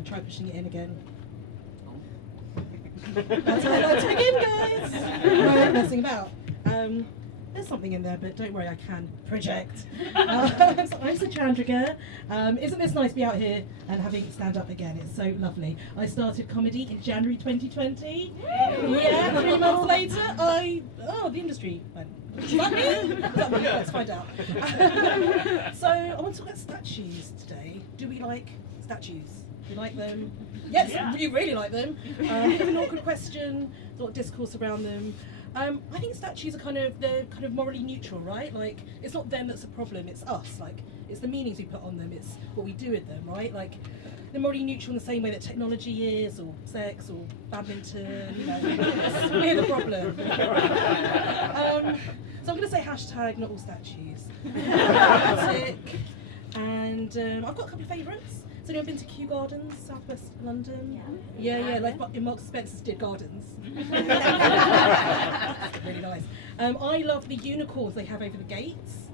I tried pushing it in again. That's how I like to begin, guys. No messing about. There's something in there, but don't worry, I can project. So I'm Suchandrika. Isn't this nice to be out here and having stand up again? It's so lovely. I started comedy in January 2020. Yeah, 3 months later, the industry went. Is that me? Let's find out. So I want to talk about statues today. Do we like statues? Do you like them? Yes, yeah. You really like them. Bit of an awkward question, a lot of discourse around them. I think statues are they're kind of morally neutral, right? Like, it's not them that's a problem, it's us. Like, it's the meanings we put on them, it's what we do with them, right? Like, they're morally neutral in the same way that technology is, or sex, or badminton, you know. We're the problem. So I'm going to say hashtag not all statues. And I've got a couple of favourites. So anyone been to Kew Gardens, southwest London? Yeah, like in Marks and Spencer's did gardens. Really nice. I love the unicorns they have over the gates.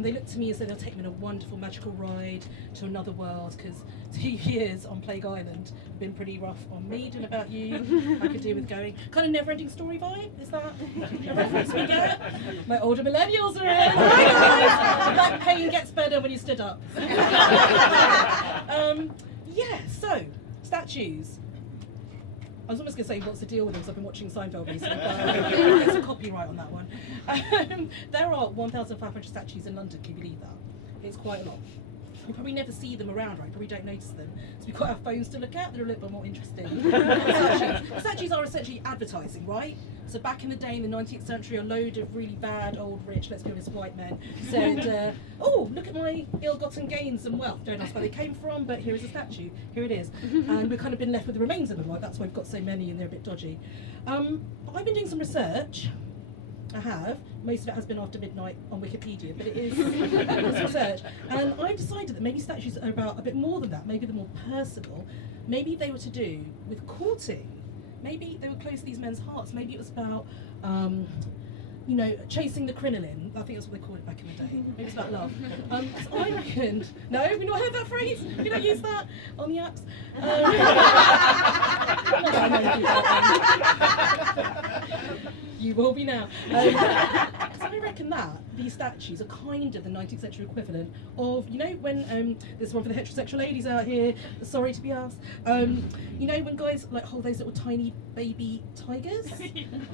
They look to me as though they'll take me on a wonderful magical ride to another world, because 2 years on Plague Island have been pretty rough on me. Don't know about you. I could do with going. Kind of never-ending story vibe, is that a reference we get? My older millennials are in. Hi guys! Back pain gets better when you stood up. So, statues. I was almost going to say, what's the deal with them, because I've been watching Seinfeld recently, but it's a copyright on that one. There are 1,500 statues in London, can you believe that? It's quite a lot. You probably never see them around, right? Probably don't notice them. So we've got our phones to look at, they're a little bit more interesting. Statues are essentially advertising, right? So back in the day, in the 19th century, a load of really bad, old, rich, let's be honest, white men said, oh, look at my ill-gotten gains and wealth. Don't ask where they came from, but here is a statue. Here it is. And we've kind of been left with the remains of them, right? That's why we've got so many and they're a bit dodgy. I've been doing some research. I have. Most of it has been after midnight on Wikipedia, but it is it's research. And I decided that maybe statues are about a bit more than that. Maybe they're more personal. Maybe they were to do with courting. Maybe they were close to these men's hearts. Maybe it was about, chasing the crinoline. I think that's what they called it back in the day. Maybe it's about love. So I reckoned. No, we've not heard that phrase. We don't use that on the apps. You will be now. So I reckon that these statues are kind of the 19th century equivalent of, when there's one for the heterosexual ladies out here, sorry to be asked, when guys like hold those little tiny baby tigers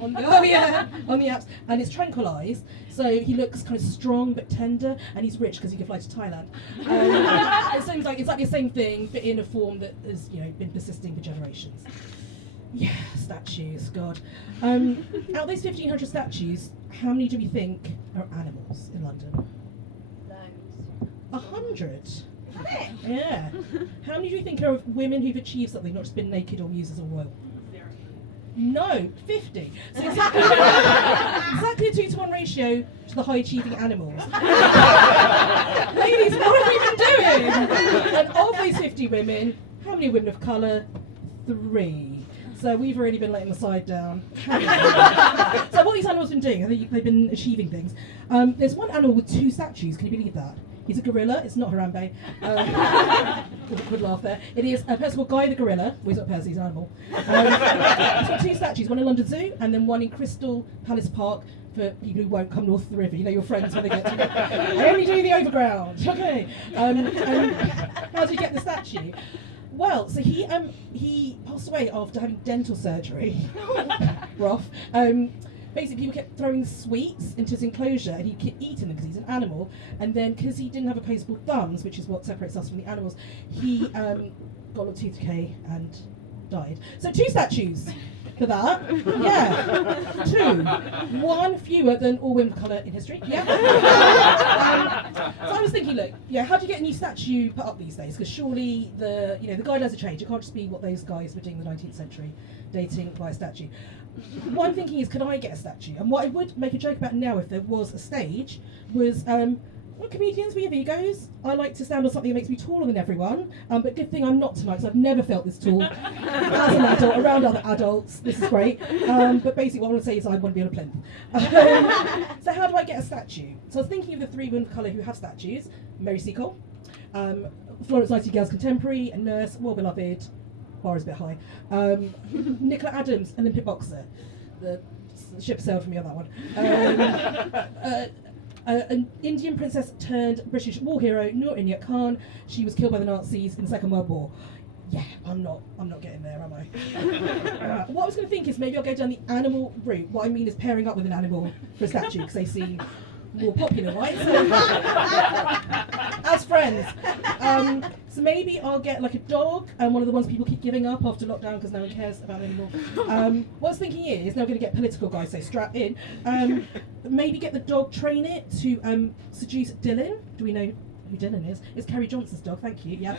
on the apps, and it's tranquilised, so he looks kind of strong but tender, and he's rich because he can fly to Thailand. It seems like it's like the same thing, but in a form that has been persisting for generations. Yeah, statues, God. Out of those 1,500 statues, how many do we think are animals in London? Loads. 100. Okay. Yeah. How many do you think are of women who've achieved something, not just been naked or muses or royal? 0. No, 50. So exactly a 2-to-1 ratio to the high-achieving animals. Ladies, what have we been doing? And of those 50 women, how many women of colour? 3. So we've already been letting the side down. So what these animals have been doing, they've been achieving things. There's one animal with 2 statues, can you believe that? He's a gorilla, it's not Harambe. Good laugh there. It is a person called Guy the gorilla. Well, he's not a person, he's an animal. He's got 2 statues, one in London Zoo and then one in Crystal Palace Park for people who won't come north of the river. Your friends when they get to it. I only do the overground. Okay. How did he get the statue? Well, so he passed away after having dental surgery. Rough. Basically, people kept throwing sweets into his enclosure, and he kept eating them because he's an animal. And then, because he didn't have opposable thumbs, which is what separates us from the animals, he got a lot of tooth decay and died. So 2 statues for that. Yeah, 2. 1 fewer than all women of colour in history. Yeah. So I was thinking, look, how do you get a new statue put up these days? Because surely the guidelines have changed. It can't just be what those guys were doing in the 19th century, dating by a statue. What I'm thinking is, could I get a statue? And what I would make a joke about now, if there was a stage, was well, comedians, we have egos. I like to stand on something that makes me taller than everyone, but good thing I'm not tonight, because I've never felt this tall as an adult, around other adults. This is great. But basically what I want to say is I want to be on a plinth. So how do I get a statue? So I was thinking of the 3 women of colour who have statues. Mary Seacole, Florence Nightingale's contemporary, a nurse, well beloved, bar is a bit high. Nicola Adams, Olympic boxer. The ship sailed for me on that one. An Indian princess turned British war hero, Noor Inayat Khan. She was killed by the Nazis in the Second World War. Yeah, I'm not getting there, am I? What I was going to think is maybe I'll go down the animal route. What I mean is pairing up with an animal for a statue, because they seem more popular, right? So, as friends. So maybe I'll get like a dog, and one of the ones people keep giving up after lockdown because no one cares about them anymore. What I was thinking is, now I'm going to get political, guys, so strap in. Maybe get the dog, train it to seduce Dylan. Do we know who Dylan is? It's Carrie Johnson's dog, thank you, yeah.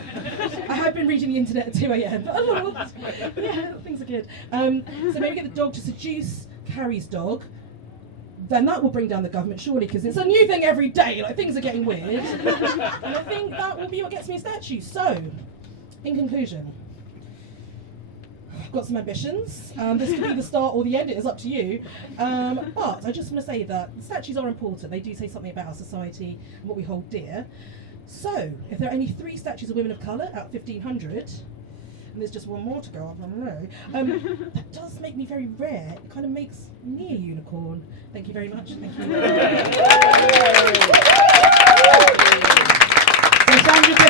I have been reading the internet at 2 a.m, but yeah, things are good. So maybe get the dog to seduce Carrie's dog. Then that will bring down the government, surely, because it's a new thing every day, like things are getting weird. And I think that will be what gets me a statue. So, in conclusion, I've got some ambitions. This could be the start or the end, it is up to you. But I just want to say that statues are important. They do say something about our society and what we hold dear. So, if there are only 3 statues of women of colour out of 1,500, and there's just one more to go up, I don't know. That does make me very rare. It kind of makes me a unicorn. Thank you very much. Thank you.